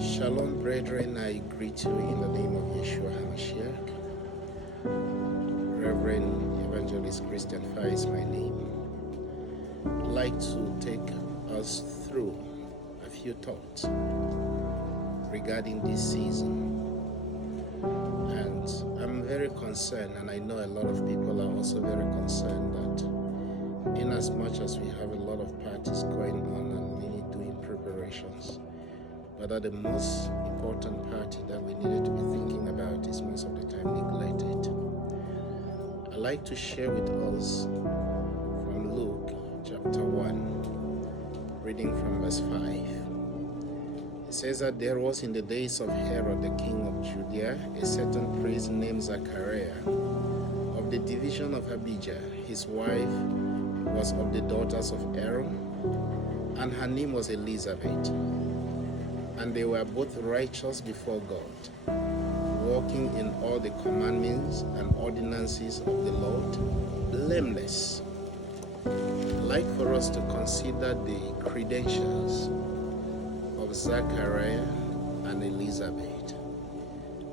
Shalom, brethren. I greet you in the name of Yeshua HaMashiach. Reverend Evangelist Christian Fay is my name. I'd like to take us through a few thoughts regarding this season. And I'm very concerned, and I know a lot of people are also very concerned that in as much as we have a lot of parties going on and many doing preparations, but that the most important party that we needed to be thinking about is most of the time neglected. I'd like to share with us from Luke chapter 1, reading from verse 5. It says that there was in the days of Herod the king of Judea a certain priest named Zachariah of the division of Abijah. His wife was of the daughters of Aaron, and her name was Elizabeth. And they were both righteous before God, walking in all the commandments and ordinances of the Lord, blameless. I'd like for us to consider the credentials of Zachariah and Elizabeth.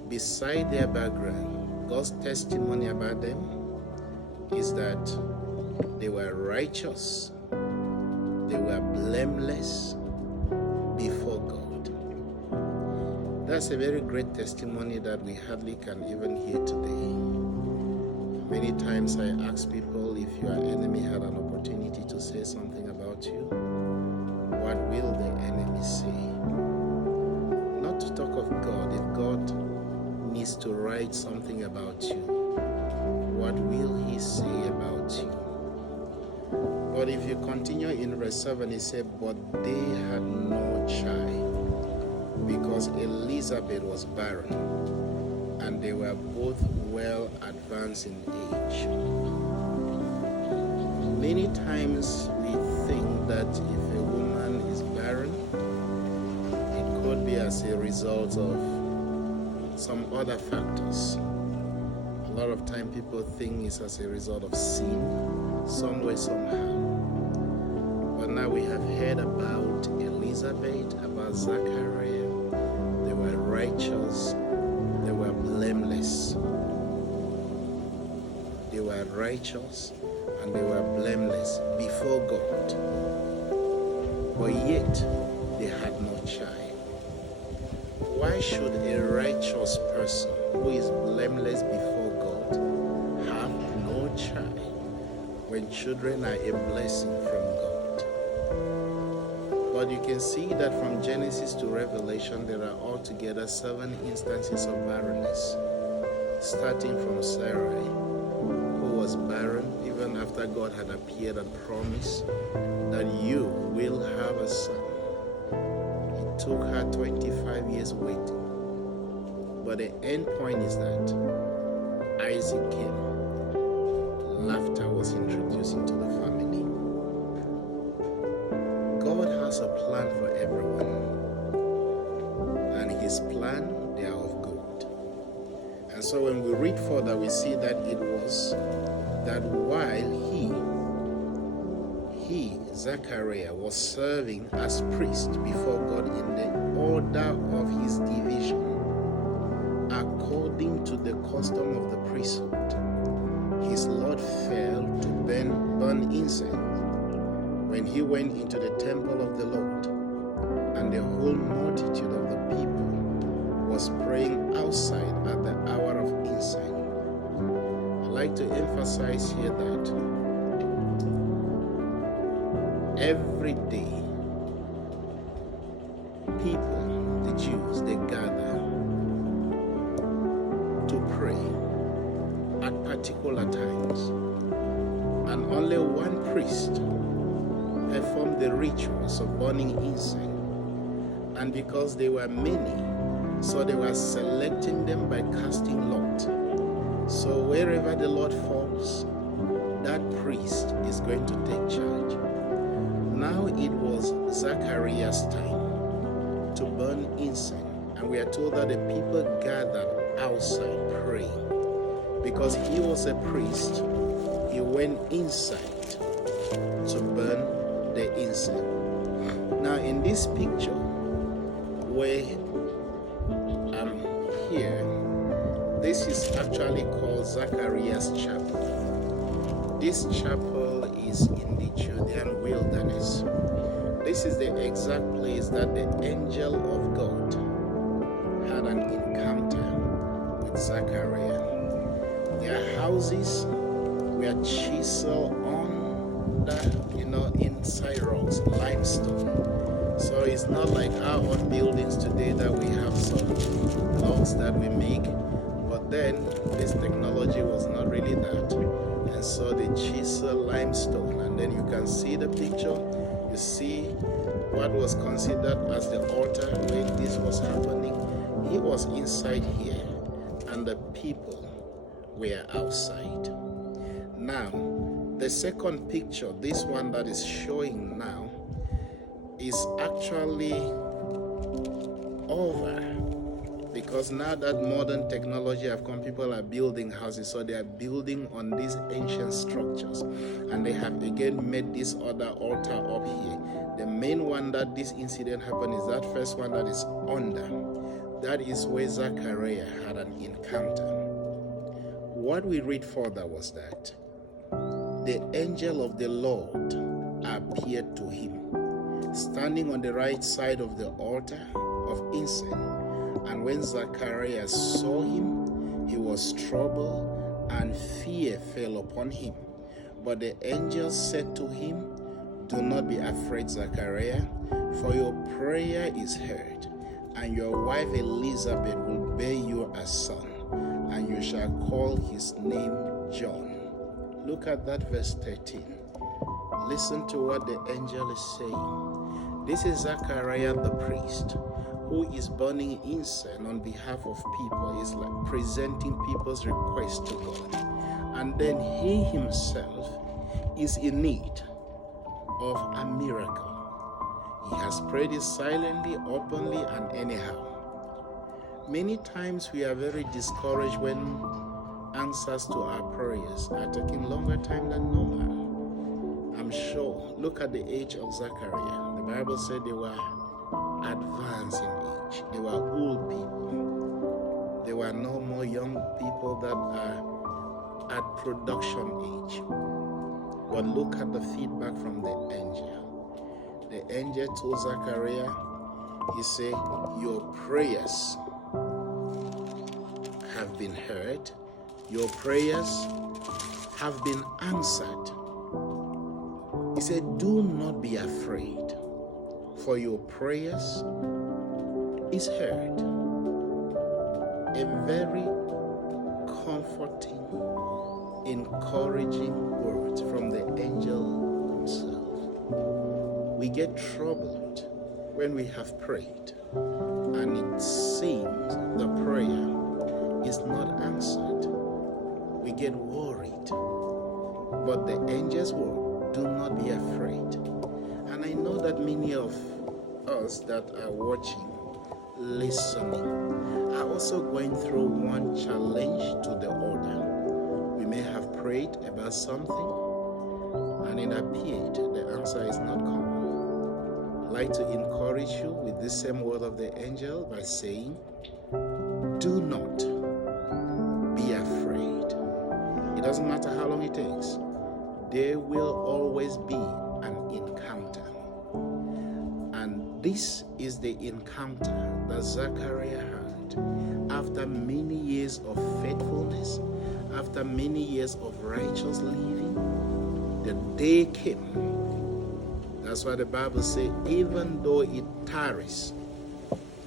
Beside their background, God's testimony about them is that they were righteous, they were blameless before God. That's a very great testimony that we hardly can even hear today. Many times I ask people, if your enemy had an opportunity to say something about you, what will the enemy say? Not to talk of God. If God needs to write something about you, what will he say about you? But if you continue in verse 7, he said, but they had no child, because Elizabeth was barren, and they were both well advanced in age. Many times we think that if a woman is barren, it could be as a result of some other factors. A lot of time people think it's as a result of sin, some way, somehow. But now we have heard about Elizabeth, about Zachariah. They were righteous, they were blameless. They were righteous and they were blameless before God. But yet, they had no child. Why should a righteous person who is blameless before God have no child when children are a blessing from God? But you can see that from Genesis to Revelation, there are altogether 7 instances of barrenness, starting from Sarai, who was barren even after God had appeared and promised that you will have a son. It took her 25 years waiting. But the end point is that Isaac came. Laughter was introduced into the family. God has a plan for everyone, and his plan, they are of good. And so when we read further, we see that it was that while he, Zachariah, was serving as priest before God in the order of his division, according to the custom of the priesthood, his Lord fell to burn incense when he went into the temple of the Lord, and the whole multitude of the people was praying outside at the hour of incense. I'd like to emphasize here that every day, people, the Jews, they gather to pray at particular times, and only one priest performed the rituals of burning incense. And because they were many, so they were selecting them by casting lot. So wherever the Lord falls, that priest is going to take charge. Now it was Zachariah's time to burn incense, and we are told that the people gathered outside praying. Because he was a priest, he went inside to burn the incense. Now in this picture, where I'm here, this is actually called Zacharias Chapel. This chapel is in the Judean wilderness. This is the exact place that the angel of God had an encounter with Zachariah. Their houses were chiseled on the, inside rocks, limestone. So it's not like our own buildings today that we have some blocks that we make. But then this technology was not really that. And so they chisel limestone, and then you can see the picture. You see what was considered as the altar when this was happening. He was inside here, and the people were outside. Now, the second picture, this one that is showing now, is actually over, because now that modern technology have come, people are building houses, so they are building on these ancient structures, and they have again made this other altar up here. The main one that this incident happened is that first one that is under. That is where Zachariah had an encounter. What we read further was that the angel of the Lord appeared to him, standing on the right side of the altar of incense. And when Zacharias saw him, he was troubled, and fear fell upon him. But the angel said to him, "Do not be afraid, Zachariah, for your prayer is heard, and your wife Elizabeth will bear you a son, and you shall call his name John." Look at that verse 13. Listen to what the angel is saying. This is Zachariah the priest, who is burning incense on behalf of people. He's like presenting people's requests to God. And then he himself is in need of a miracle. He has prayed it silently, openly, and anyhow. Many times we are very discouraged when answers to our prayers are taking longer time than normal. I'm sure. Look at the age of Zachariah. The Bible said they were advanced in age. They were old people. They were no more young people that are at production age. But look at the feedback from the angel. The angel told Zachariah, he said, "Your prayers have been heard. Your prayers have been answered." He said, "Do not be afraid, for your prayers is heard." A very comforting, encouraging words from the angel himself. We get troubled when we have prayed and it seems the prayer is not answered. We get worried. But the angel's word, "Do not be afraid." And I know that many of us that are watching, listening, are also going through one challenge to the other. We may have prayed about something and it appeared the answer is not come. I'd like to encourage you with this same word of the angel by saying, "Do not be afraid." It doesn't matter how long it takes. There will always be an encounter. And this is the encounter that Zachariah had after many years of faithfulness, after many years of righteous living. The day came. That's why the Bible says, even though it tarries,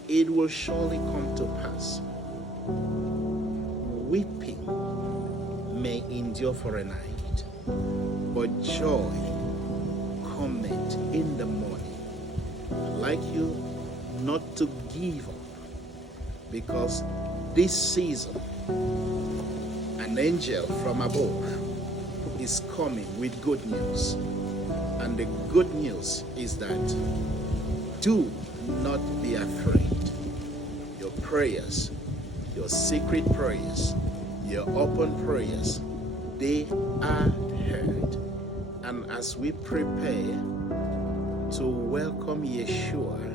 it will surely come to pass. Weeping may endure for a night, but joy cometh in the morning. I'd like you not to give up, because this season, an angel from above is coming with good news. And the good news is that do not be afraid. Your prayers, your secret prayers, your open prayers, they are heard. And as we prepare to welcome Yeshua